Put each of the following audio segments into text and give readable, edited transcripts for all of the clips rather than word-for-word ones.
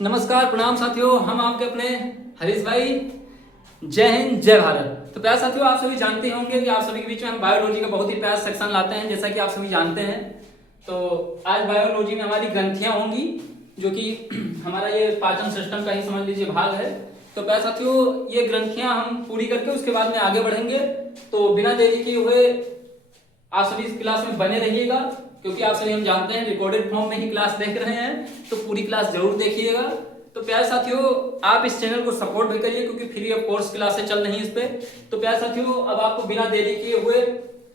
नमस्कार, प्रणाम साथियों। हम आपके अपने हरीश भाई। जय हिंद, जय भारत। तो प्यारे साथियों, आप सभी जानते होंगे कि आप सभी के बीच में हम बायोलॉजी का बहुत ही प्यारा सेक्शन लाते हैं, जैसा कि आप सभी जानते हैं। तो आज बायोलॉजी में हमारी ग्रंथियां होंगी, जो कि हमारा ये पाचन सिस्टम का ही समझ लीजिए भाग है। तो प्यारे साथियों, ये ग्रंथियां हम पूरी करके उसके बाद में आगे बढ़ेंगे। तो बिना देरी किए हुए आप सभी इस क्लास में बने रहिएगा, क्योंकि आप सभी हम जानते हैं रिकॉर्डेड फॉर्म में ही क्लास देख रहे हैं, तो पूरी क्लास जरूर देखिएगा। तो प्यारे साथियों, आप इस चैनल को सपोर्ट भी करिए, क्योंकि फ्री ऑफ कोर्स क्लासेस चल रही है इस पे। तो प्यारे साथियों, अब आपको बिना देरी किए हुए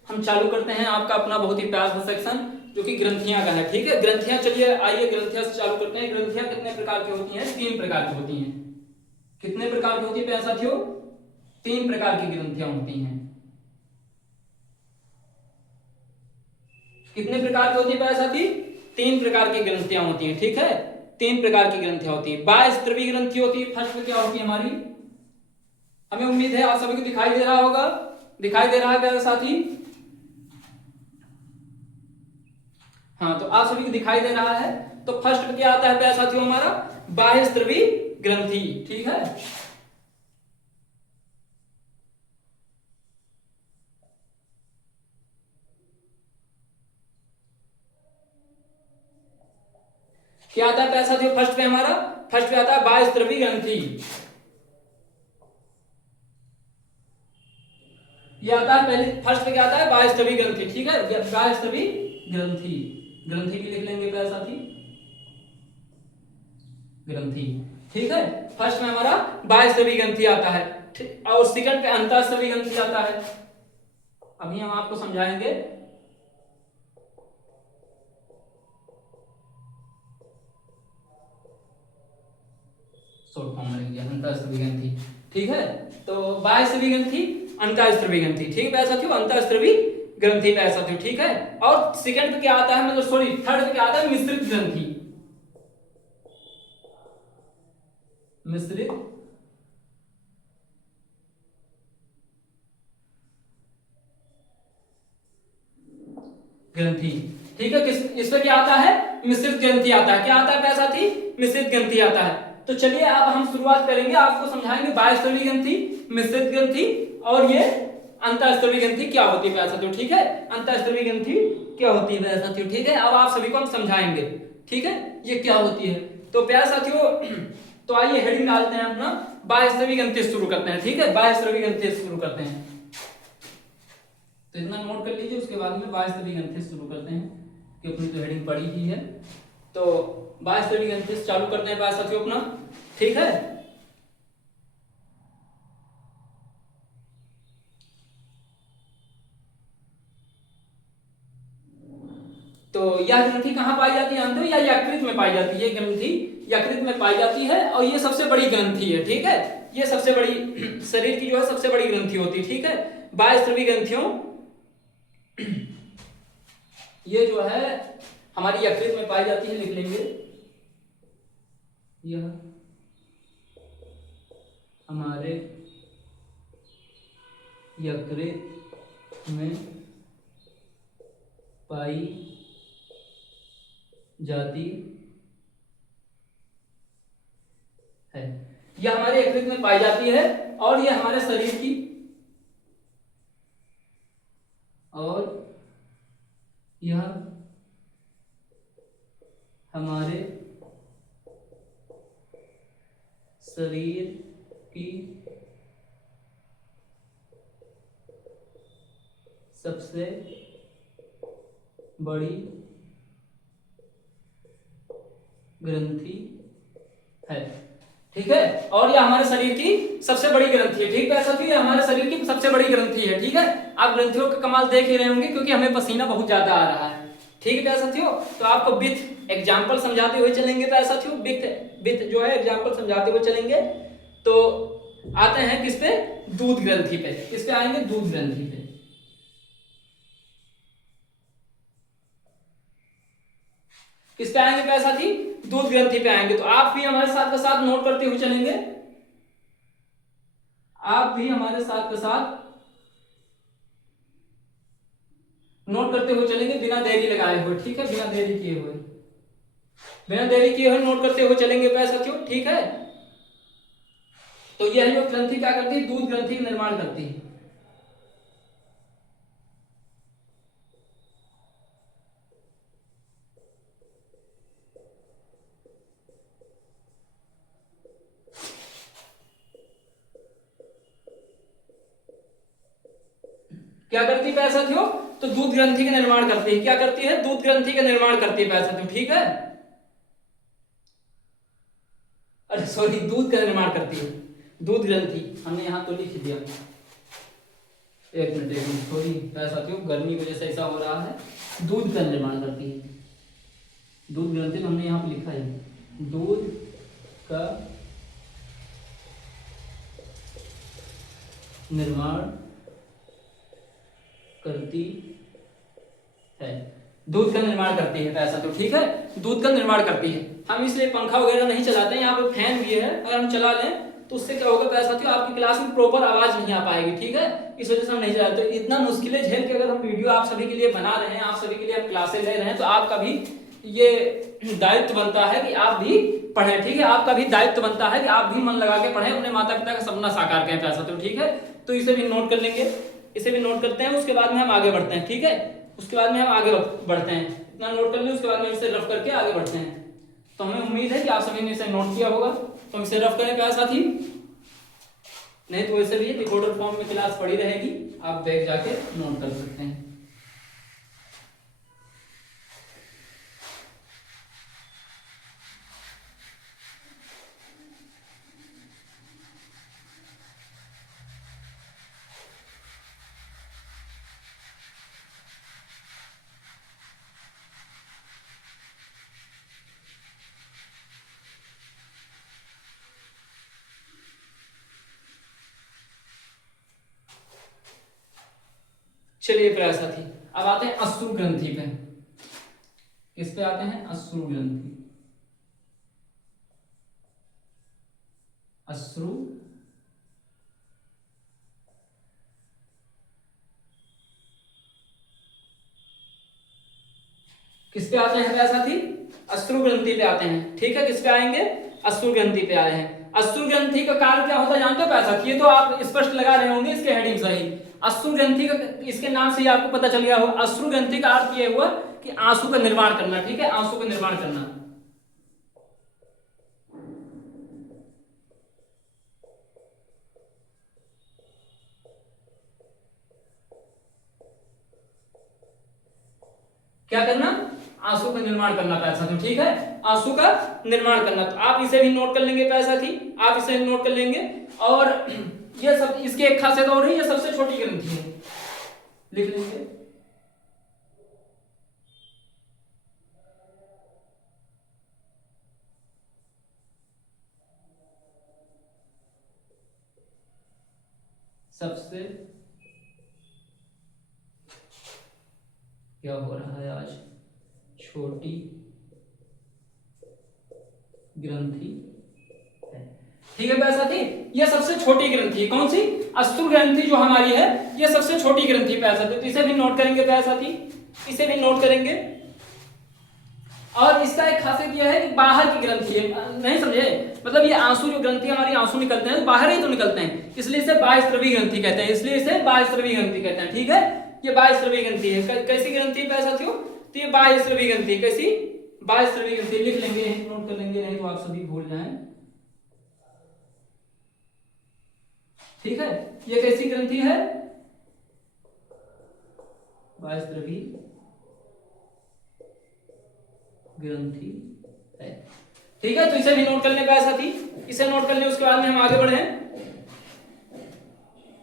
हम चालू करते हैं आपका अपना बहुत ही प्यारा सा सेक्शन, जो कि ग्रंथियां का है। ठीक है, ग्रंथियां, चलिए आइए ग्रंथियां से चालू करते हैं। ग्रंथियां कितने प्रकार की होती हैं? 3 प्रकार की होती हैं। कितने प्रकार की होती है प्यारे साथियों? 3 प्रकार की ग्रंथियां होती हैं। कितने प्रकार की होती है प्यारे साथी? 3 प्रकार की ग्रंथियां होती हैं। ठीक है, 3 प्रकार की ग्रंथियां होती है। बाह्यस्त्रवी ग्रंथि होती है। फर्स्ट में क्या होती है हमारी? हमें उम्मीद है आप सभी को दिखाई दे रहा होगा। दिखाई दे रहा है प्यारे साथी? हाँ, तो आप सभी को दिखाई दे रहा है। तो फर्स्ट में क्या आता है प्यारे साथियों? हमारा बाह्यस्त्रवी ग्रंथि। ठीक है, क्या आता है प्यारे साथियों? फर्स्ट पे हमारा, फर्स्ट पे आता है बाह्यस्त्रवी ग्रंथि। ये आता है पहले, फर्स्ट पे क्या आता है? बाह्यस्त्रवी ग्रंथि। ठीक है, बाह्यस्त्रवी ग्रंथि। ग्रंथि भी लिख लेंगे प्यारे साथी, ग्रंथि। ठीक है, फर्स्ट में हमारा बाह्यस्त्रवी ग्रंथि आता है, और सेकंड पे अंतःस्त्रवी ग्रंथि आता है। अभी हम आपको समझाएंगे। शॉर्ट फॉर्म में लिख दिया, अंतःस्त्रवी ग्रंथि। ठीक है, तो बाह्यस्त्रवी ग्रंथि, अंतःस्त्रवी ग्रंथि। ठीक है साथियों, अंतःस्त्रवी ग्रंथि पे साथियों। ठीक है, और सेकंड पे क्या आता है, मतलब सॉरी, थर्ड पे क्या आता है? मिश्रित ग्रंथि। मिश्रित ग्रंथि। ठीक है, किस इसमें क्या आता है? मिश्रित ग्रंथि आता है। क्या आता है पैसा थी? मिश्रित ग्रंथि आता है। तो चलिए अब हम शुरुआत करेंगे, आपको समझाएंगे बाह्यस्त्रवी ग्रंथि, मिश्रित ग्रंथि और ये अंतःस्त्रवी ग्रंथि क्या होती है पैसा थी। ठीक है, अंतःस्त्रवी ग्रंथि क्या होती है पैसा थी। ठीक है, अब आप सभी को हम समझाएंगे। ठीक है, ये क्या होती है। तो प्यारे साथियों, तो आइए हेडिंग डालते हैं अपना, बाह्यस्त्रवी ग्रंथि शुरू करते हैं। ठीक है, बाह्यस्त्रवी ग्रंथि शुरू करते हैं। तो इतना नोट कर लीजिए, उसके बाद में बाह्यस्त्रवी ग्रंथि शुरू करते हैं, कि अपनी तो हेडिंग पड़ी ही है। तो बाह्यस्त्रवी ग्रंथि चालू करते हैं बात साथियों अपना। ठीक है, तो यह ग्रंथि कहाँ पाई जाती है? जानते हो? या यकृत में पाई जाती है। ये ग्रंथि यकृत में पाई जाती है, और ये सबसे बड़ी ग्रंथि है। ठीक है, ये सबसे बड़ी शरीर की जो है सबसे बड़ी ग्रंथि होती है। ठीक है, बाह्यस्त्रवी ग्रंथियों ये जो है हमारी यकृत में पाई जाती है, लिख लेंगे। यह हमारे यकृत में पाई जाती है। यह हमारे यकृत में पाई जाती है, और यह हमारे शरीर की, और यह हमारे शरीर की सबसे बड़ी ग्रंथि है। ठीक है, और यह हमारे शरीर की सबसे बड़ी ग्रंथि है। ठीक है साथियों, यह हमारे शरीर की सबसे बड़ी ग्रंथि है। ठीक है, आप ग्रंथियों का कमाल देख ही रहे होंगे, क्योंकि हमें पसीना बहुत ज्यादा आ रहा है। ठीक है प्यारे साथियों, तो आपको विथ एग्जाम्पल समझाते हुए चलेंगे प्यारे साथियों। विथ विथ जो है एग्जाम्पल समझाते हुए चलेंगे। तो आते हैं किस पे? दूध ग्रंथि पे। किस पे आएंगे? दूध ग्रंथि पे। किस पे आएंगे प्यारे साथी? दूध ग्रंथि पे आएंगे। तो आप भी हमारे साथ का साथ नोट करते हुए चलेंगे। आप भी हमारे साथ के साथ नोट करते हुए चलेंगे, बिना देरी लगाए हुए। ठीक है, बिना देरी किए हुए, बिना देरी किए हुए नोट करते हुए चलेंगे प्यारे साथियों, ठीक है। तो यह जो ग्रंथि क्या करती है, दूध ग्रंथि का निर्माण करती है। क्या करती है प्यारे साथियों, तो दूध ग्रंथि का निर्माण करती है। क्या करती है, दूध ग्रंथि का निर्माण करती है प्यारे साथियों, ठीक है। अरे सॉरी, दूध का निर्माण करती है, दूध ग्रंथि हमने यहाँ तो लिख दिया। एक मिनट सॉरी प्यारे साथियों, गर्मी की वजह से ऐसा हो रहा है। दूध का निर्माण करती है, दूध ग्रंथि हमने यहाँ पे लिखा है, दूध का निर्माण करती है, दूध का निर्माण करती है ऐसा, तो ठीक है, दूध का निर्माण करती है। हम इसलिए पंखा वगैरह नहीं चलाते हैं, यहाँ पे फैन भी है, अगर हम चला लें तो उससे क्या होगा प्यारे साथियों, आपकी क्लास में प्रॉपर आवाज नहीं आ पाएगी, ठीक है, इस वजह से हम नहीं चलाते। तो इतना मुश्किलें झेल के अगर हम वीडियो आप सभी के लिए बना रहे हैं, आप सभी के लिए हम क्लासेस ले रहे हैं, तो आपका भी ये दायित्व बनता है कि आप भी पढ़ें, ठीक है, आपका भी दायित्व बनता है कि आप भी मन लगा के पढ़ें, अपने माता पिता का सपना साकार करें प्यारे साथियों, ठीक है। तो इसे भी नोट कर लेंगे, इसे भी नोट करते हैं, उसके बाद में हम आगे बढ़ते हैं, ठीक है, उसके बाद में हम आगे बढ़ते हैं, इतना नोट कर लें, उसके बाद में इसे रफ करके आगे बढ़ते हैं। तो हमें उम्मीद है कि आप सभी ने इसे नोट किया होगा, तो हम इसे रफ करें प्यारे साथी, नहीं तो वैसे भी रिकॉर्डर फॉर्म में क्लास पड़ी रहेगी, आप बैग जाके नोट कर सकते हैं। चलिए प्यारे साथी, अब आते हैं अश्रु ग्रंथि पे। किस पे आते हैं, अश्रु ग्रंथि, अश्रु किस पे आते हैं प्यारे साथी, अश्रु ग्रंथि पे आते हैं, ठीक है, किस पे आएंगे, अश्रु ग्रंथि पे आए हैं। अश्रु ग्रंथि का कार्य क्या होता है जानते हो प्यारे साथी, ये तो आप स्पष्ट लगा रहे होंगे इसके हेडिंग से ही। अश्रु ग्रंथि का, इसके नाम से ही आपको पता चल गया होगा, अश्रु ग्रंथि का अर्थ ये हुआ कि आंसू का निर्माण करना, ठीक है, आंसू का निर्माण करना। क्या करना, आंसू का निर्माण करना प्यारे साथी, ठीक है, आंसू का निर्माण करना। तो आप इसे भी नोट कर लेंगे प्यारे साथी, आप इसे नोट कर लेंगे। और ये सब इसकी एक खासियत और है, ये सबसे छोटी ग्रंथि है, लिख लेंगे। सबसे क्या हो रहा है आज, छोटी ग्रंथि है, ठीक है प्यारे साथी, ये सबसे छोटी ग्रंथि, कौन सी, अश्रु ग्रंथि जो हमारी है, ये सबसे छोटी ग्रंथि प्यारे साथी। तो इसे भी नोट करेंगे प्यारे साथी, इसे भी नोट करेंगे। और इसका एक खासियत यह है कि बाहर की ग्रंथि है, नहीं समझे, मतलब ये आंसू जो ग्रंथि हमारी आंसू निकलते हैं, बाहर ही तो निकलते हैं, इसलिए इसे बाह्यस्रवी ग्रंथि कहते हैं, इसलिए इसे बाह्यस्रवी ग्रंथि कहते हैं, ठीक है, ये बाह्यस्रवी ग्रंथि है। कैसी ग्रंथि प्यारे साथियों, तो ये बाह्यस्रवी ग्रंथि, कैसी, बाह्यस्रवी ग्रंथि, लिख लेंगे, नोट कर लेंगे, नहीं तो आप सभी भूल जाएं, ठीक है। ये कैसी ग्रंथि है, बाह्यस्रवी ग्रंथि है, ठीक है। तो इसे भी नोट कर लें प्यारे साथी, इसे नोट कर लें, उसके बाद में हम आगे बढ़े,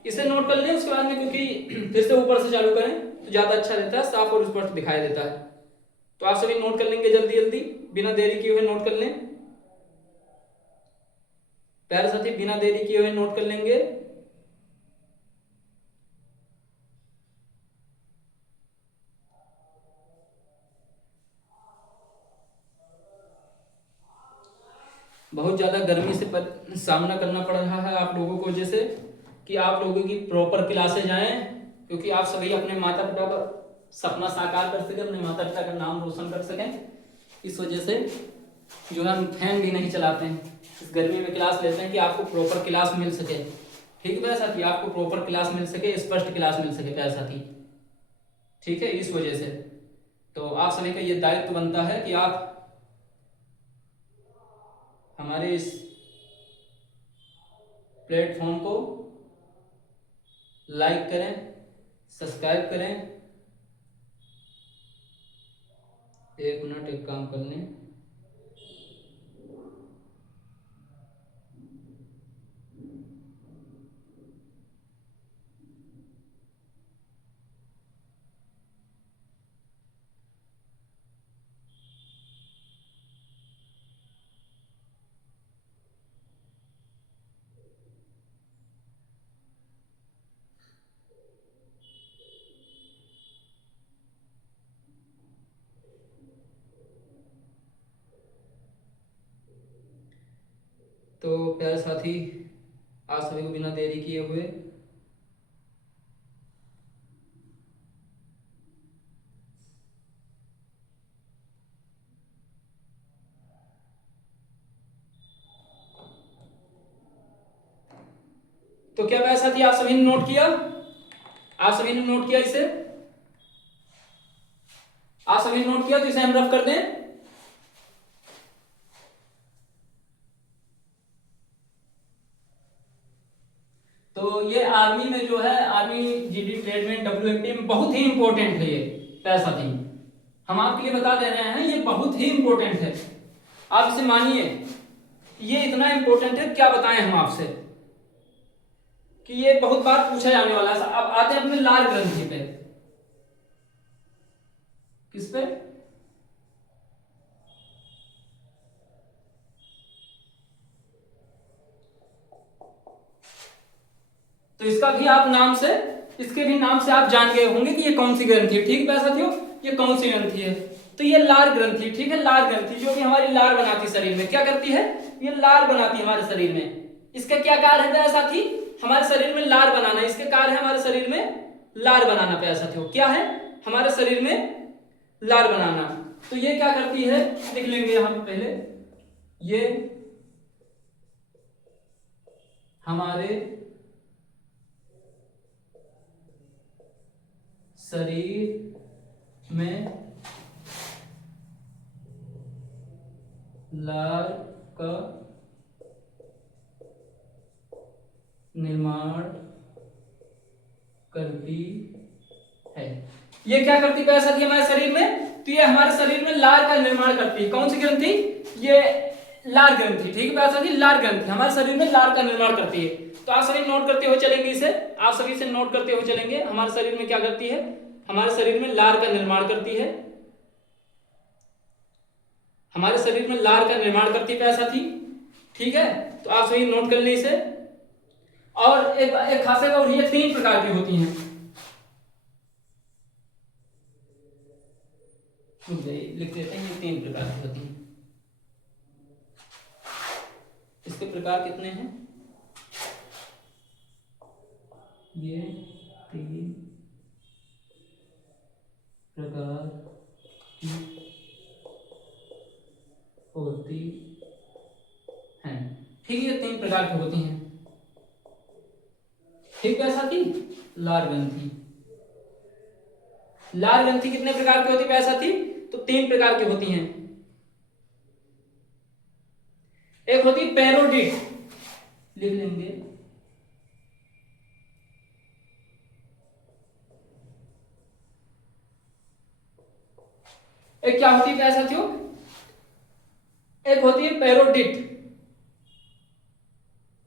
इसे नोट कर लें, उसके बाद में, क्योंकि फिर से ऊपर से चालू करें तो ज्यादा अच्छा रहता है, साफ और स्पष्ट दिखाई देता है। तो आप सभी नोट कर लेंगे जल्दी जल्दी, बिना देरी किए हुए नोट कर लें प्यारे साथी, बिना देरी किए हुए नोट कर लेंगे। बहुत ज़्यादा गर्मी से सामना करना पड़ रहा है आप लोगों को, जैसे कि आप लोगों की प्रॉपर क्लासेज आए, क्योंकि आप सभी अपने माता पिता का सपना साकार कर सकें, अपने माता पिता का नाम रोशन कर सकें, इस वजह से जो है हम फैन भी नहीं चलाते हैं, इस गर्मी में क्लास लेते हैं कि आपको प्रॉपर क्लास मिल सके। ठीक है प्यारे साथी, आपको प्रॉपर क्लास मिल सके, स्पष्ट क्लास मिल सके प्यारे साथी। ठीक है, इस वजह से तो आप सभी का ये दायित्व बनता है कि आप हमारे इस प्लेटफॉर्म को लाइक करें, सब्सक्राइब करें। एक मिनट, एक काम कर लें। तो प्यारे साथी, आप सभी को बिना देरी किए हुए तो क्या प्यारे साथी आप सभी ने नोट किया? आप सभी ने नोट किया इसे? आप सभी ने नोट किया तो इसे हम रफ कर दें। तो ये आर्मी में जो है, आर्मी जीडी ट्रेड में, डब्ल्यूएफपी में बहुत ही इंपॉर्टेंट है ये प्यारे साथी। हम आपके लिए बता दे रहे हैं, ये बहुत ही इंपॉर्टेंट है, आप इसे मानिए। ये इतना इंपॉर्टेंट है क्या बताएं हम आपसे कि ये बहुत बार पूछा जाने वाला है। अब आते हैं अपने लार ग्रंथि पे। किस पे? तो इसका भी आप नाम से, इसके भी नाम से आप जान गए होंगे कि ये कौन सी ग्रंथि है। ठीक है साथियों, ये कौन सी ग्रंथि है? तो ये लार ग्रंथि। ठीक है, लार ग्रंथि जो कि हमारी लार बनाती है शरीर में। क्या करती है? ये लार बनाती है हमारे शरीर में। इसका क्या कार्य है साथी? हमारे शरीर में लार बनाना। इसके कार्य है हमारे शरीर में लार बनाना। प्यारे साथियों, क्या है? हमारे शरीर में लार बनाना। तो ये क्या करती है, लिख लेंगे हम पहले। ये हमारे शरीर में लार का निर्माण करती है। ये क्या करती है साथी हमारे शरीर में? तो ये हमारे शरीर में लार का निर्माण करती है। कौन सी ग्रंथि? ये लार ग्रंथि। ठीक है साथी, लार ग्रंथि हमारे शरीर में लार का निर्माण करती है। तो आप सभी नोट करते हुए चलेंगे इसे, आप सभी से नोट करते हुए चलेंगे। हमारे शरीर में क्या करती है? हमारे शरीर में लार का निर्माण करती है। हमारे शरीर में लार का निर्माण करती है प्यारे साथी। ठीक है, तो आप सभी नोट कर लें इसे। और एक खासियत और, ये 3 प्रकार की होती हैं। लिख देते हैं, ये 3 प्रकार की होती हैं। इसके प्रकार कितने हैं? ये 3 प्रकार की होती हैं। ठीक है, 3 प्रकार की होती हैं। ठीक है साथी, लार ग्रंथि। लार ग्रंथि कितने प्रकार की होती है साथी? तो 3 प्रकार की होती हैं। एक होती है पैरोडिट, लिख लेंगे। एक क्या होती है साथियों? एक होती है पैरोडिट,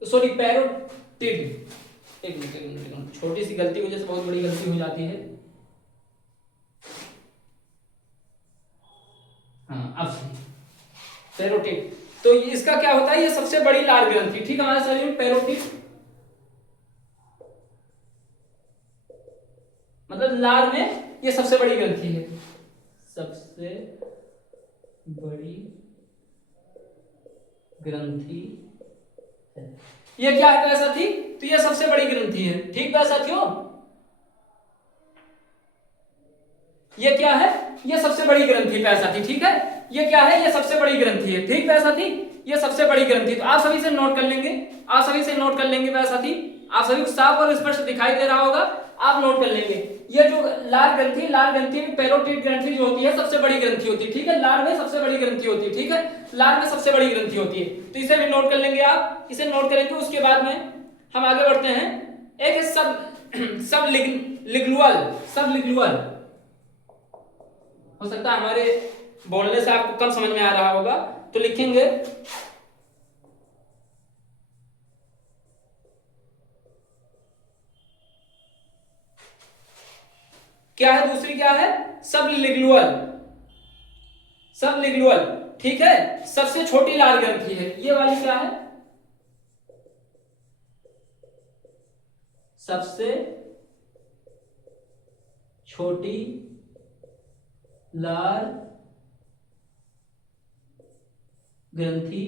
सॉरी पैरोटिड। एक मिनट, छोटी सी गलती की वजह से बहुत बड़ी गलती हो जाती है। हाँ, अब सही। पैरोटिड, तो इसका क्या होता है? ये सबसे बड़ी लार ग्रंथि। ठीक है, हमारे शरीर में पैरोटिड मतलब लार में ये सबसे बड़ी ग्रंथि है। सबसे बड़ी ग्रंथि है। ये क्या है साथी? तो ये सबसे बड़ी ग्रंथि है। ठीक है साथियों, ये क्या है? ये सबसे बड़ी ग्रंथि है साथी। ठीक है, ये क्या है, ये सबसे बड़ी ग्रंथि है। ठीक है साथी, ये सबसे बड़ी ग्रंथि। तो आप सभी से नोट कर लेंगे, आप सभी से नोट कर लेंगे प्यारे साथी, आप सभी को साफ और स्पष्ट दिखाई दे रहा होगा, आप नोट कर लेंगे। ये जो लाल ग्रंथि में पैरोटिड ग्रंथि जो होती है सबसे बड़ी ग्रंथि होती है। ठीक है, लाल में सबसे बड़ी ग्रंथि होती है। ठीक है, लाल में सबसे बड़ी ग्रंथि होती है। तो इसे भी नोट कर लेंगे, आप इसे नोट करेंगे। उसके बाद में हम आगे बढ़ते हैं। एक है सब लिग्नुअल हो सकता है हमारे बोलने से आपको कम समझ में आ रहा होगा, तो लिखेंगे क्या है, दूसरी क्या है, सबलिग्नुअल। ठीक है, सबसे छोटी लाल ग्रंथि है ये वाली, क्या है, सबसे छोटी लाल ग्रंथि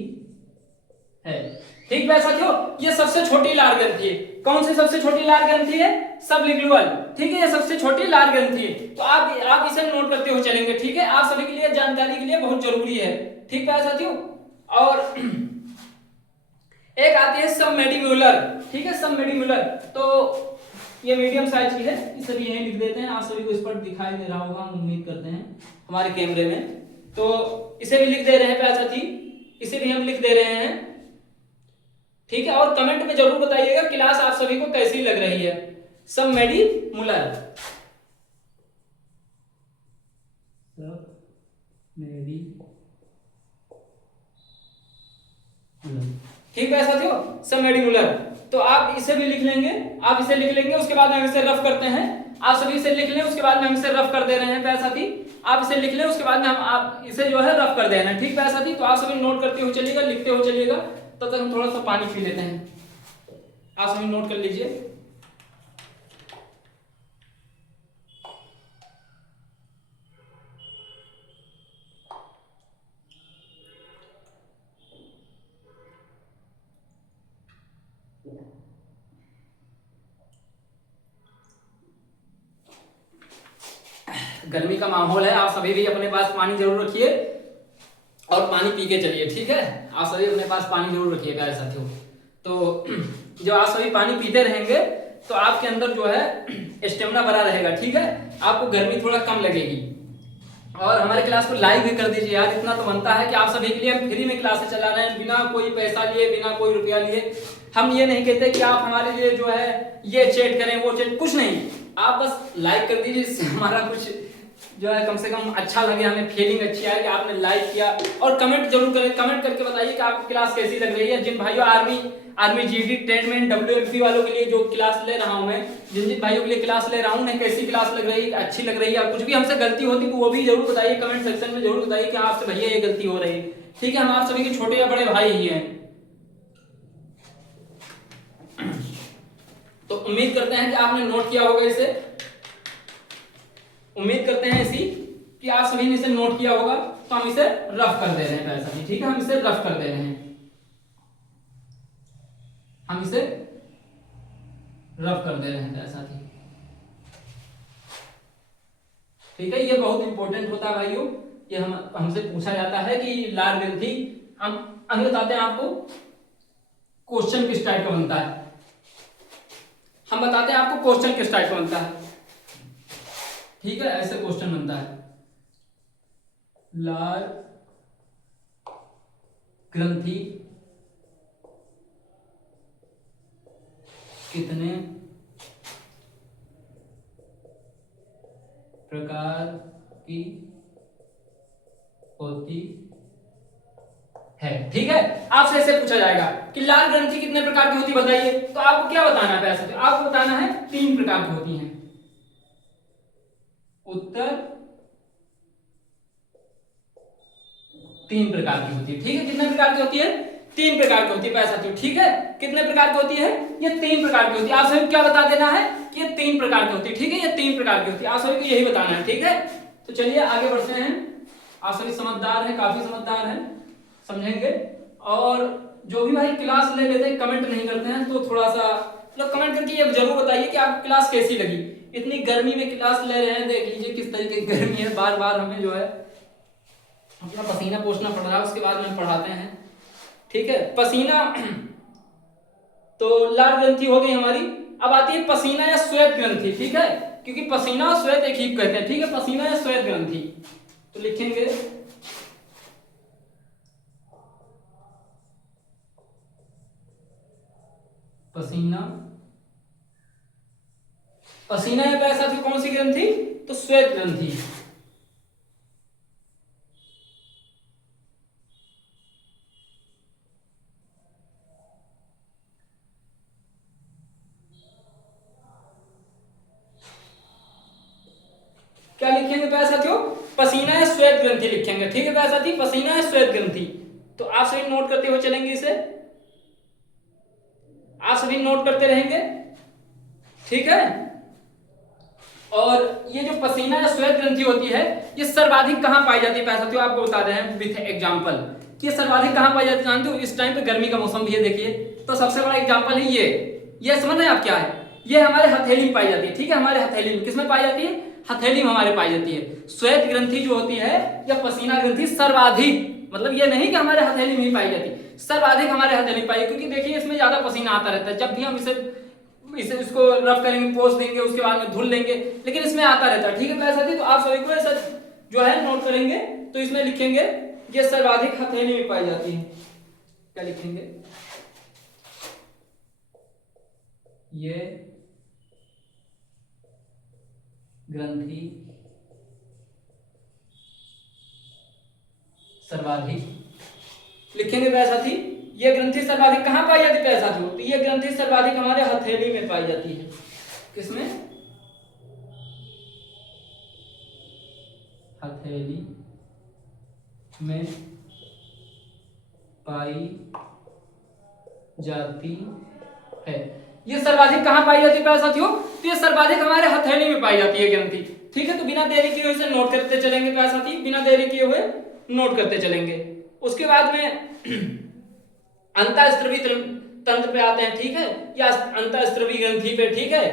है। ठीक है साथियों, ये सबसे छोटी लाल ग्रंथि है। कौन सी सबसे छोटी लाल ग्रंथि है, सबलिग्नुअल। ठीक है, ये सबसे छोटी लाल ग्रंथि है। तो आप इसे नोट करते हुए चलेंगे। ठीक है, आप सभी के लिए जानकारी के लिए बहुत जरूरी है। ठीक है साथियों, और एक आती है सबमेडिम्यूलर। ठीक है, सबमेडिम्यूलर, तो ये मीडियम साइज की है, इसे भी यहीं लिख देते हैं। आप सभी को इस पर दिखाई दे रहा होगा, हम उम्मीद करते हैं हमारे कैमरे में। तो इसे भी लिख दे रहे हैं प्यारे साथी, इसे भी हम लिख दे रहे हैं। ठीक है, और कमेंट में जरूर बताइएगा क्लास आप सभी को कैसी लग रही है। सबमेडिम्यूलर, ठीक है साथियों, सबमेडिम्यूलर। तो आप इसे भी लिख लेंगे, आप इसे लिख लेंगे। उसके बाद में हम इसे रफ करते हैं। आप सभी इसे लिख लें, उसके बाद में हम इसे रफ कर दे रहे हैं प्यारे साथी। आप इसे लिख लें, उसके बाद में हम आप इसे जो है रफ कर देना। ठीक प्यारे साथी, तो आप सभी नोट करते हुए चलिएगा, लिखते हुए चलिएगा। तब तक हम थोड़ा सा पानी पी लेते हैं। आप सभी नोट कर लीजिए। गर्मी का माहौल है, आप सभी भी अपने पास पानी जरूर रखिए और पानी पी के चलिए। ठीक है, आप सभी अपने पास पानी जरूर रखिए प्यारे साथियों। तो जब आप सभी पानी पीते रहेंगे तो आपके अंदर जो है स्टेमिना बना रहेगा। ठीक है, आपको गर्मी थोड़ा कम लगेगी। और हमारे क्लास को लाइक भी कर दीजिए यार, इतना तो बनता है कि आप सभी के लिए हम फ्री में क्लासेस चला रहे हैं, बिना कोई पैसा लिए, बिना कोई रुपया लिए। हम ये नहीं कहते कि आप हमारे लिए जो है ये चैट करें, वो चैट, कुछ नहीं। आप बस लाइक कर दीजिए, इससे हमारा कुछ जो है कम से कम अच्छा लगे, हमें फीलिंग अच्छी आए कि आपने लाइक किया। और कमेंट जरूर करें, कमेंट करके बताइए कि आपको क्लास कैसी लग रही है। जिन भाइयों आर्मी जीडी ट्रेडमेंट WFP वालों के लिए जो क्लास ले रहा हूं मैं, जिन भाइयों के लिए क्लास ले रहा हूं, उन्हें कैसी क्लास लग रही है, अच्छी लग रही है। और कुछ भी हमसे गलती होती तो वो भी जरूर बताइए, कमेंट सेक्शन में जरूर बताइए कि आपसे भैया ये गलती हो रही है। ठीक है, हम आप सभी के छोटे या बड़े भाई ही हैं। तो उम्मीद करते हैं कि आपने नोट किया होगा इसे, उम्मीद करते हैं इसी कि आप सभी ने इसे नोट किया होगा। तो हम इसे रफ कर दे रहे हैं पैसा नहीं। ठीक है, हम इसे रफ कर दे रहे हैं, हम इसे रफ कर दे रहे हैं पैसा नहीं। ठीक है, ये बहुत इंपॉर्टेंट होता है भाइयों। ये हमसे पूछा जाता है कि लाल ग्रंथि, हम अभी बताते हैं आपको क्वेश्चन किस टाइप का बनता है। हम बताते हैं आपको क्वेश्चन किस टाइप का बनता है। ठीक है, ऐसे क्वेश्चन बनता है, लाल ग्रंथि कितने प्रकार की होती है। ठीक है, आपसे ऐसे पूछा जाएगा कि लाल ग्रंथि कितने प्रकार की होती बताइए, तो आपको क्या बताना है ऐसे, आपको बताना है 3 प्रकार की होती हैं। उत्तर 3 प्रकार की होती है। ठीक है, कितने प्रकार की होती है, 3 प्रकार की होती है पैसा। ठीक है, कितने प्रकार की होती है, ये 3 प्रकार की होती है। आप सभी को क्या बता देना है कि ये 3 प्रकार की होती है। ठीक है, ये 3 प्रकार की होती है, आप सभी को यही बताना है। ठीक है, तो चलिए आगे बढ़ते हैं। आप सभी समझदार हैं, काफी समझदार हैं, समझेंगे। और जो भी भाई क्लास ले लेते हैं कमेंट नहीं करते हैं, तो थोड़ा सा मतलब कमेंट करके ये जरूर बताइए कि आपको क्लास कैसी लगी। इतनी गर्मी में क्लास ले रहे हैं, देख लीजिए किस तरीके की गर्मी है, बार बार हमें जो है अपना पसीना पोंछना पड़ रहा है, उसके बाद में पढ़ाते हैं। ठीक है, पसीना तो लाल ग्रंथि हो गई हमारी। अब आती है पसीना या श्वेत ग्रंथि। ठीक है, क्योंकि पसीना और श्वेत एक ही कहते हैं। ठीक है, पसीना या श्वेत ग्रंथि तो लिखेंगे पसीना। पसीना या पैसा थी कौन सी ग्रंथि? तो श्वेत ग्रंथि। क्या लिखेंगे प्यारे साथियों? पसीना या श्वेत ग्रंथि लिखेंगे। ठीक है प्यारे साथी, पसीना या श्वेत ग्रंथि। तो आप सभी नोट करते हुए चलेंगे, इसे आप सभी नोट करते रहेंगे। ठीक है, और ये जो पसीना या श्वेत ग्रंथि होती है, ये सर्वाधिक कहां पाई जाती है प्यारे साथियों? आपको बता रहे हैं विथ एग्जांपल कि ये सर्वाधिक कहां पाई जाती है। जानते हो, इस टाइम पे गर्मी का मौसम भी है, देखिए। तो सबसे बड़ा एग्जांपल है ये समझ रहे हैं आप क्या है? ये हमारे हथेली में पाई जाती है। ठीक है, हमारे हथेली में। किसमें पाई जाती है? हथेली में हमारे पाई जाती है। श्वेत ग्रंथि जो होती है या पसीना ग्रंथि सर्वाधिक, मतलब ये नहीं कि हमारे हथेली में ही पाई जाती, सर्वाधिक हमारे हथेली में पाई। क्योंकि देखिए इसमें ज्यादा पसीना आता रहता है। जब भी हम इसे इसको रफ करेंगे, पोंछ देंगे, उसके बाद में धुल लेंगे, लेकिन इसमें आता रहता है। ठीक है प्यारे साथी, तो आप सभी को ऐसा जो है नोट करेंगे। तो इसमें लिखेंगे ये सर्वाधिक हथेली में पाई जाती है। क्या लिखेंगे? ये ग्रंथि सर्वाधिक लिखेंगे प्यारे साथी। ये ग्रंथि सर्वाधिक कहां पाई जाती है प्यारे साथियों? तो ये ग्रंथि सर्वाधिक हमारे हथेली में पाई जाती है। किसमें? हथेली में पाई जाती है। ये सर्वाधिक कहां पाई जाती है प्यारे साथियों? तो ये सर्वाधिक हमारे हथेली में पाई जाती है ग्रंथि। ठीक है, तो बिना देरी किए हुए इसे नोट करते चलेंगे प्यारे साथी, बिना देरी किए हुए नोट करते चलेंगे। उसके बाद में अंतःस्त्रवी तंत्र पे आते हैं। ठीक है, या अंतःस्त्रवी ग्रंथि पे। ठीक है,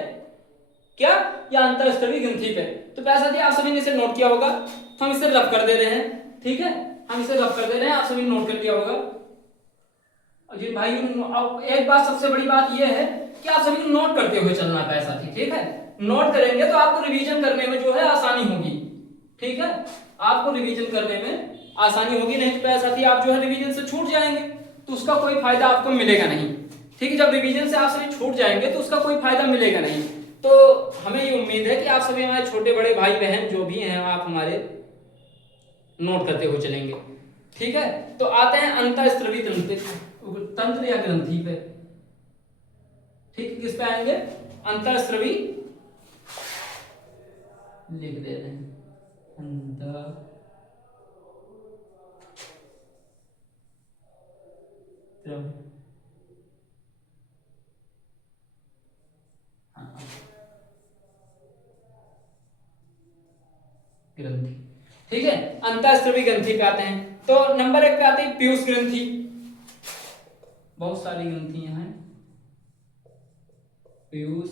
क्या? या अंतःस्त्रवी ग्रंथि पे। तो प्यारे साथी आप सभी ने इसे नोट किया होगा, तो हम इसे रफ कर दे रहे हैं। ठीक है, हम इसे रफ कर दे रहे हैं, आप सभी ने नोट कर लिया होगा। जी भाई, अब एक बात, सबसे बड़ी बात यह है कि आप सभी को नोट करते हुए चलना है साथी। ठीक है, नोट करेंगे तो आपको रिवीजन करने में जो है आसानी होगी। ठीक है, आपको रिवीजन करने में आसानी होगी। नहीं तो साथी आप जो है रिवीजन से छूट जाएंगे, तो उसका कोई फायदा आपको मिलेगा नहीं। ठीक है, जब रिवीजन से आप सभी छूट जाएंगे तो उसका कोई फायदा मिलेगा नहीं। तो हमें ये उम्मीद है कि आप सभी हमारे छोटे बड़े भाई बहन जो भी हैं, आप हमारे नोट करते हुए चलेंगे। ठीक है, तो आते हैं अंतःस्त्रवी तंत्र या ग्रंथि पे। ठीक, किस पे आएंगे? अंतःस्त्रवी लिख दे रहे हैं, ग्रंथि। ठीक है, अंतःस्त्रवी ग्रंथि पे आते हैं। तो नंबर 1 पे आती है पीयूष ग्रंथि। बहुत सारी ग्रंथियां हैं। पीयूष,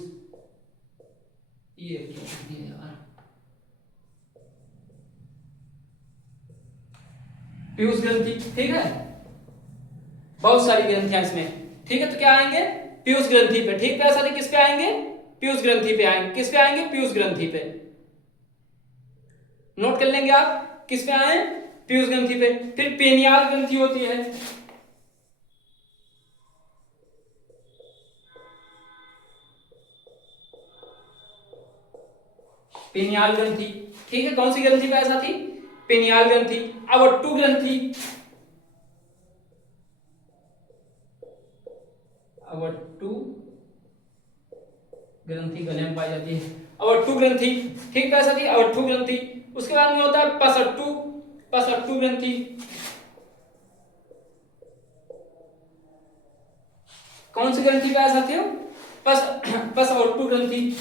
ये क्या यार, पीयूष ग्रंथि। ठीक है, बहुत सारी ग्रंथियां इसमें। ठीक है, तो क्या आएंगे? पीयूष ग्रंथि पे। ठीक है साथी, किस पे आएंगे? पीयूष ग्रंथि पे आएंगे। किस पे आएंगे? पीयूष ग्रंथि पे। नोट कर लेंगे आप, किस पे आए? पीयूष ग्रंथि पे। फिर पेनियाल ग्रंथि होती है। पेनियाल ग्रंथि। ठीक है, कौन सी ग्रंथि पे है साथी? पेनियाल ग्रंथि। अवट्टू ग्रंथि, अवट्टू ग्रंथि गले में पाई जाती है। अवट्टू ग्रंथि। ठीक है साथी, अवट्टू ग्रंथि। उसके बाद में होता है पसट्टू, पसट्टू ग्रंथि। कौन सी ग्रंथि पे है साथियों? पसअवट्टू ग्रंथि।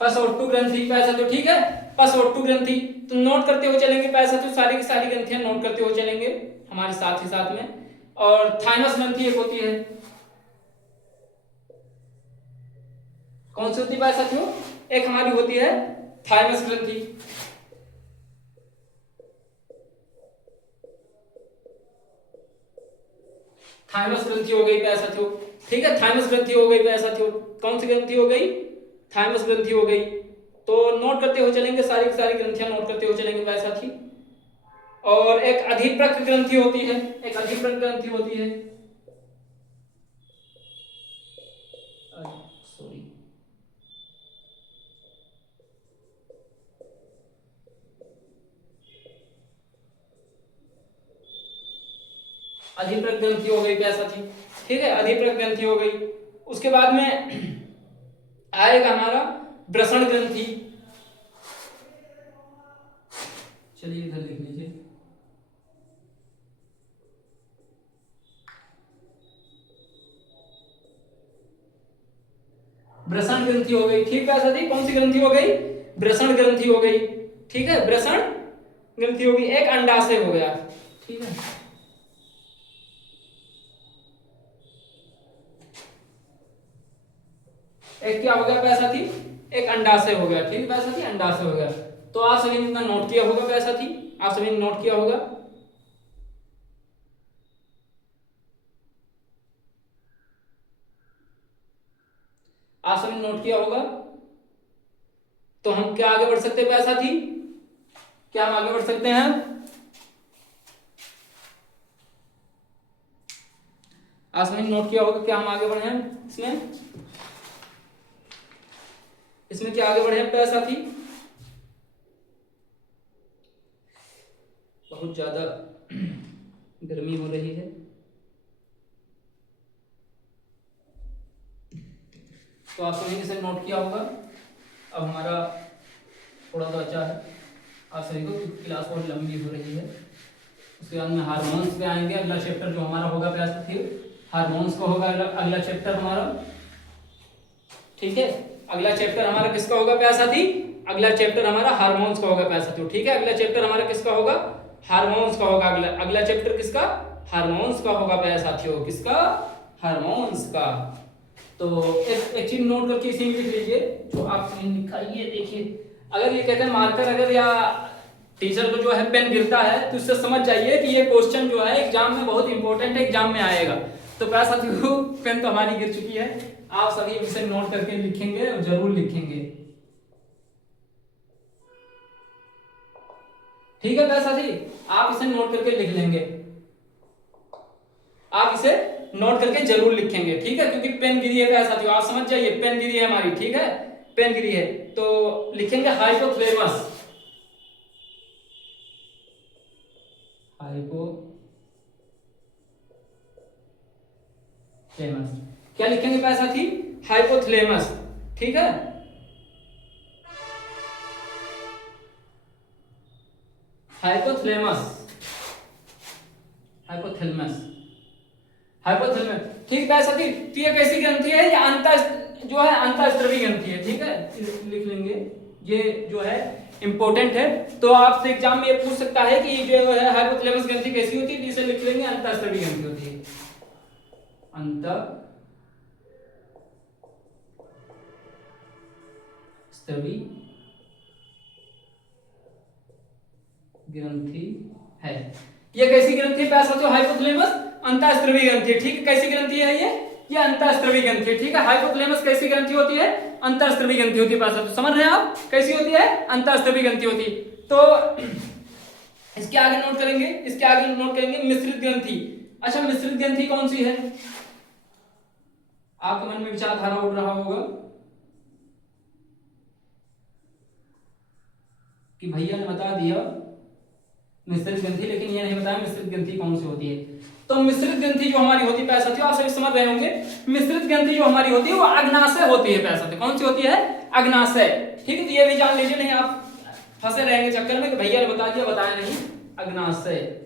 पसओट्टू ग्रंथि पैसा तो। ठीक है, पसओट्टू ग्रंथि। तो नोट करते हुए चलेंगे पैसा तो, सारी की सारी ग्रंथियां नोट करते हुए चलेंगे हमारे साथ ही साथ में। और थाइमस ग्रंथि एक होती है। कौन सी होती है प्यारे साथियों? एक हमारी होती है थाइमस ग्रंथि, थाइमस ग्रंथि हो गई प्यारे साथियों, ठीक है, थाइमस ग्रंथि हो गई प्यारे साथियों। कौन सी ग्रंथि हो गई? थाइमस ग्रंथि हो गई। तो नोट करते हुए चलेंगे, सारी की सारी ग्रंथियां नोट करते हुए चलेंगे प्यारे साथी। और एक अधिप्रक ग्रंथि होती है, एक अधिप्रक ग्रंथि होती है, सॉरी, अधिप्रक ग्रंथि हो गई प्यारे साथी, ठीक है, अधिप्रक ग्रंथि हो गई। उसके बाद में आएगा हमारा ब्रसण ग्रंथि, चलिए इधर लिख लीजिए, ब्रसण ग्रंथि हो गई, ठीक है साथी। कौन सी ग्रंथि हो गई? ब्रसण ग्रंथि हो गई, ठीक है, ब्रसण ग्रंथि हो गई। एक अंडाशय हो गया, ठीक है, एक क्या हो गया प्यारे साथी? एक अंडाशय हो गया, ठीक है प्यारे साथी, अंडाशय हो गया। तो आप सभी ने नोट किया होगा प्यारे साथी, आप सभी ने नोट किया होगा। आप सभी ने नोट किया होगा। तो हम क्या आगे बढ़ सकते हैं प्यारे साथी? क्या हम आगे बढ़ सकते हैं? आप सभी ने नोट किया होगा, क्या हम आगे बढ़े हैं इसमें? इसमें क्या आगे बढ़े हैं प्यारे साथी? बहुत ज्यादा गर्मी हो रही है, तो आप सभी ने इसे नोट किया होगा। अब हमारा थोड़ा सा बचा है, आप सभी को क्लास बहुत लंबी हो रही है। उसके बाद में हार्मोन्स पे आएंगे, अगला चैप्टर जो हमारा होगा प्यारे साथी, हार्मोन्स का होगा अगला चैप्टर हमारा, ठीक है। अगला चैप्टर हमारा किसका होगा प्यारे साथी? अगला चैप्टर हमारा हार्मोन्स का होगा प्यारे साथियों, ठीक है। अगला चैप्टर हमारा किसका होगा? हार्मोन्स का होगा। अगला चैप्टर किसका? हार्मोन्स का होगा प्यारे साथियों, किसका? हार्मोन्स का। तो एक चीज नोट करके इसी में लिख लीजिए, जो आप लिखा ये देखिए, अगर ये कहते हैं मार्कर अगर या टीचर को जो है पेन गिरता है, तो इससे समझ जाइए कि ये क्वेश्चन जो है एग्जाम में बहुत इंपॉर्टेंट है, एग्जाम में आएगा। तो प्यारे साथियों पेन तो हमारी गिर चुकी है, आप सभी इसे नोट करके लिखेंगे और जरूर लिखेंगे, ठीक है प्यारे साथी। आप इसे नोट करके लिख लेंगे, आप इसे नोट करके जरूर लिखेंगे, ठीक है, क्योंकि पेन गिरी है प्यारे साथियों, आप समझ जाइए पेन गिरी है हमारी, ठीक है, पेन गिरी है। तो लिखेंगे हाइपोथैलेमस, हाइपोथैलेमस, क्या लिखेंगे प्यारे साथी? हाइपोथैलेमस, ठीक है। हाइपोथैलेमस, हाइपोथैलेमस, हाइपोथैलेमस, ठीक है साथी। तो ये कैसी ग्रंथि है? ये जो है अंतःस्त्रवी ग्रंथि है, ठीक है, लिख लेंगे, ये जो है इंपॉर्टेंट है। तो आपसे एग्जाम में ये पूछ सकता है कि ये जो है हाइपोथैलेमस ग्रंथि कैसी होती है, इसे लिख लेंगे अंतःस्त्रवी ग्रंथि होती है, अंतःस्त्रवी ग्रंथि है। ये कैसी ग्रंथि है साथियों? हाइपोथैलेमस अंतःस्त्रवी ग्रंथि, ठीक है, कैसी ग्रंथि है ये अंतःस्त्रवी ग्रंथि है, ठीक है। हाइपोथैलेमस कैसी ग्रंथि होती है? अंतःस्त्रवी ग्रंथि होती है प्यारे साथियों, समझ रहे हैं आप? कैसी होती है? अंतःस्त्रवी ग्रंथि होती है। तो इसके आगे नोट करेंगे, इसके आगे नोट करेंगे मिश्रित ग्रंथि। अच्छा, मिश्रित ग्रंथि कौन सी है? आपके मन में विचारधारा उठ रहा होगा कि भैया ने बता दिया मिश्रित ग्रंथि, लेकिन ये नहीं बताया मिश्रित ग्रंथि कौन सी होती है। तो मिश्रित ग्रंथि जो हमारी होती है प्यारे साथियों, आप सभी समझ रहे होंगे, मिश्रित ग्रंथि जो हमारी होती है वो अग्नाशय होती है प्यारे साथियों। कौन सी होती है? अग्नाशय, ठीक है। तो ये भी जान लीजिए, नहीं आप फंसे रहेंगे चक्कर में कि भैया ने बता दिया, बताया नहीं, अग्नाशय,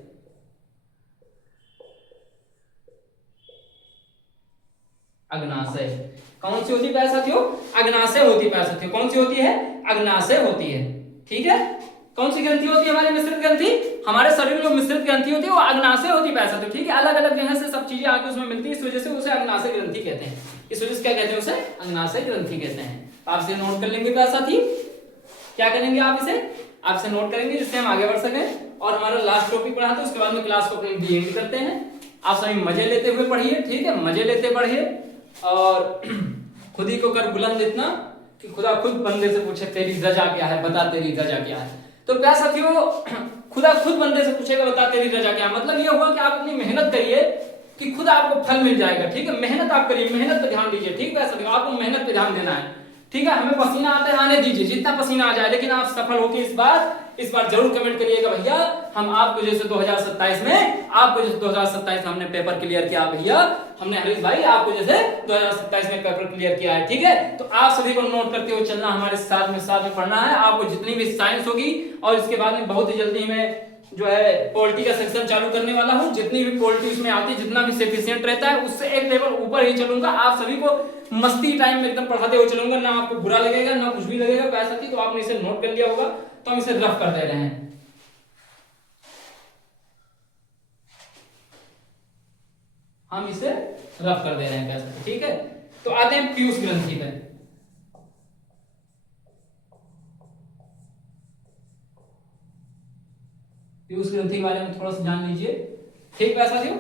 अग्नाशय कौन सी होती है प्यारे साथियों? अग्नाशय होती है प्यारे साथियों, कौन सी होती है? अग्नाशय होती है, ठीक है। कौन सी ग्रंथि होती है हमारी मिश्रित ग्रंथि? हमारे शरीर में जो मिश्रित ग्रंथि होती है वो अग्नाशय होती है प्यारे साथियों, ठीक है। अलग अलग जगह से सब चीजें आके उसमें मिलती है, इस वजह से उसे अग्नाशय ग्रंथि कहते हैं, इस वजह से क्या कहते हैं, उसे अंगनाशय ग्रंथि कहते हैं। तो आप इसे नोट कर लेंगे प्यारे साथी। क्या करेंगे आप इसे नोट करेंगे जिससे हम आगे बढ़ सकें और हमारा लास्ट टॉपिक पढ़ा था, उसके बाद में क्लास को अपने एंड करते हैं। आप सभी मजे लेते हुए पढ़िए, ठीक है, मजे लेते पढ़िए और खुद ही को कर बुलंद इतना कि खुदा खुद बंदे से पूछे तेरी रजा क्या है, बता तेरी रजा क्या है। तो प्यारे साथियों, खुदा खुद बंदे से पूछेगा बता तेरी रजा क्या है, मतलब ये हुआ कि आप अपनी मेहनत करिए कि खुद आपको फल मिल जाएगा, ठीक है। मेहनत आप करिए, मेहनत पे ध्यान दीजिए, ठीक है साथियों, आपको मेहनत पे ध्यान देना है, ठीक है। हमें पसीना आने दीजिए, जितना पसीना आ जाए, लेकिन आप सफल होके इस बार जरूर कमेंट करिएगा भैया हम आपको जैसे 2027 में हमने पेपर क्लियर किया भैया, हमने हरीश भाई आपको जैसे 2027 में पेपर क्लियर किया है, ठीक है। तो आप सभी को नोट करते हुए चलना, हमारे साथ में पढ़ना है। आपको जितनी भी साइंस होगी और इसके बाद में बहुत ही जल्दी में जो है पॉलिटी का सेक्शन चालू करने वाला हूं, जितनी भी पॉलिटी उसमें आती है, जितना भी सफिशिएंट रहता है उससे एक लेवल ऊपर ही चलूंगा। आप सभी को मस्ती टाइम में एकदम पढ़ाते हुए चलूंगा, ना आपको बुरा लगेगा ना कुछ भी लगेगा। वैसा थी तो आपने इसे नोट कर लिया होगा, तो हम इसे रफ कर दे रहे हैं। हम इसे रफ कर दे रहे हैं कैसे, ठीक है। तो आते हैं पीयूष ग्रंथि पे। पीयूष ग्रंथि के बारे में थोड़ा सा जान लीजिए, ठीक वैसा थी।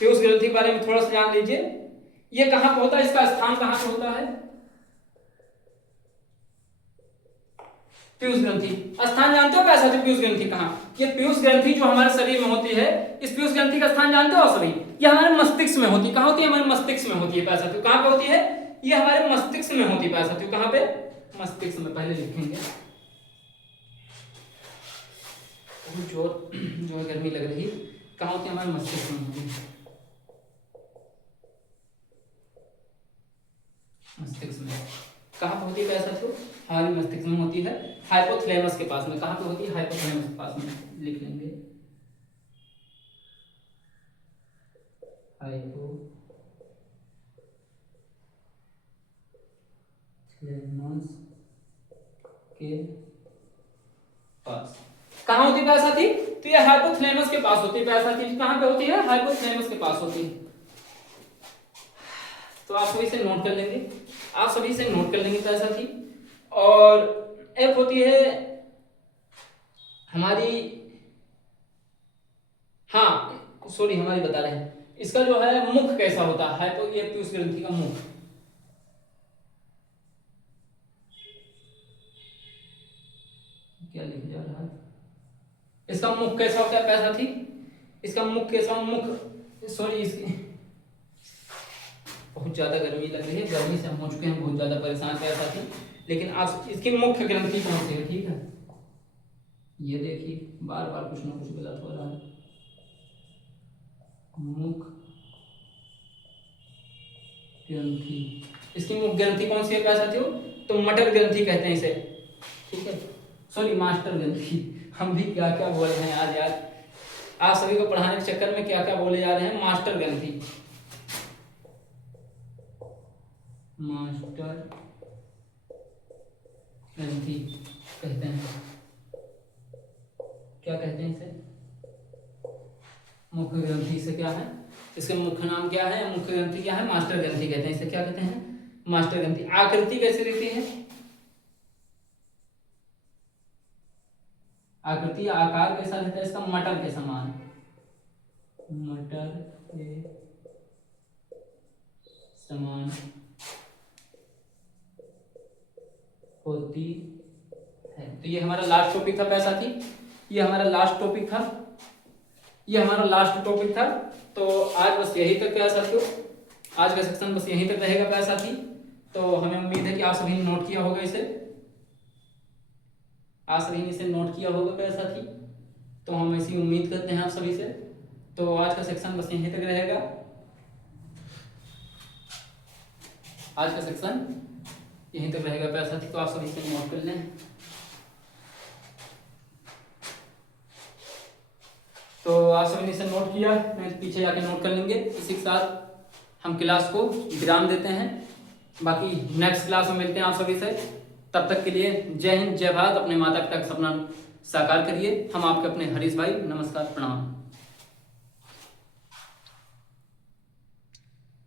पीयूष ग्रंथि के बारे में थोड़ा सा जान लीजिए। ये कहां पे होता है, इसका स्थान कहां पे होता है? पीयूष ग्रंथि स्थान जानते हो कैसा थी? पीयूष ग्रंथि कहां? ये पीयूष ग्रंथि जो हमारे शरीर में होती है, इस पीयूष ग्रंथि का स्थान जानते हो सभी? ये हमारे मस्तिष्क में होती है। कहां होती है? हमारे मस्तिष्क में होती है। पैसा थी कहां पे होती है? ये हमारे मस्तिष्क में होती है। पैसा थी कहां पे? मस्तिष्क में। पहले लिखेंगे, जो है गर्मी लग रही, कहां होती है? हमारे मस्तिष्क में होती है। मस्तिष्क में कहां पे होती है? कैसा थी? हमारी मस्तिष्क में होती है, हाइपोथैलेमस के पास में। कहां पे होती है? हाइपोथैलेमस के पास में। लिख लेंगे हाइपोथैलेमस के पास। कहां होती है पैसा थी? तो ये हाइपोथैलेमस के पास होती है। पैसा थी कहां पे होती है? हाइपोथैलेमस के पास होती है। तो आप सभी से नोट कर लेंगे, आप सभी से नोट कर लेंगे पैसा थी। और एफ होती है हमारी, हाँ सॉरी हमारी बता रहे हैं, इसका जो है मुख कैसा होता है? हाइपो ये पीयूष ग्रंथि का मुख, क्या लिखा जा रहा है? इसका मुख कैसा होता है पैसा थी? इसका मुख कैसा? मुख सॉरी, इसकी बहुत ज्यादा गर्मी लग रही है, गर्मी से हम हो चुके हैं बहुत ज्यादा परेशान पैसा थी। लेकिन आप इसकी मुख्य ग्रंथि कौन सी है? ठीक है, ये देखिए बार बार कुछ ना कुछ गलत हो रहा है। मुख ग्रंथि, इसकी मुख ग्रंथि कौन सी है पैसा थी? तो मटर ग्रंथि कहते हैं इसे, ठीक है। सॉरी मास्टर ग्रंथि, हम भी क्या क्या बोल रहे हैं आज यार, आप सभी को पढ़ाने के चक्कर में क्या क्या बोले जा रहे हैं। मास्टर ग्रंथि, मास्टर ग्रंथि कहते हैं। क्या कहते हैं इसे? मुख्य ग्रंथि से क्या है? इसका मुख्य नाम क्या है? मुख्य ग्रंथि क्या है? मास्टर ग्रंथि कहते हैं इसे। क्या कहते हैं? मास्टर ग्रंथि। आकृति कैसी रहती है? आकृति आकार कैसा रहता है इसका? मटर के समान, मटर के समान होती है। तो ये हमारा लास्ट टॉपिक था पैसा थी, ये हमारा लास्ट टॉपिक था, ये हमारा लास्ट टॉपिक था। तो आज बस यही तक पैसा थी, आज का सेक्शन बस यहीं तक रहेगा पैसा थी। तो हमें उम्मीद है कि आप सभी ने नोट किया होगा इसे, आप सभी ने इसे नोट किया होगा पैसा थी। तो हम ऐसी उम्मीद करते हैं आप सभी से। तो आज का सेक्शन बस यहीं तक रहेगा, आज का सेक्शन यहीं तक रहेगा पैसा थी। तो आप सभी से नोट कर लें। तो आप सभी ने इसे नोट किया, मैं पीछे जाके नोट कर लेंगे। इसी के साथ हम क्लास को विराम देते हैं, बाकी नेक्स्ट क्लास में मिलते हैं आप सभी से। तब तक के लिए जय हिंद, जय भारत। अपने माता पिता का सपना साकार करिए। हम आपके अपने हरीश भाई, नमस्कार, प्रणाम।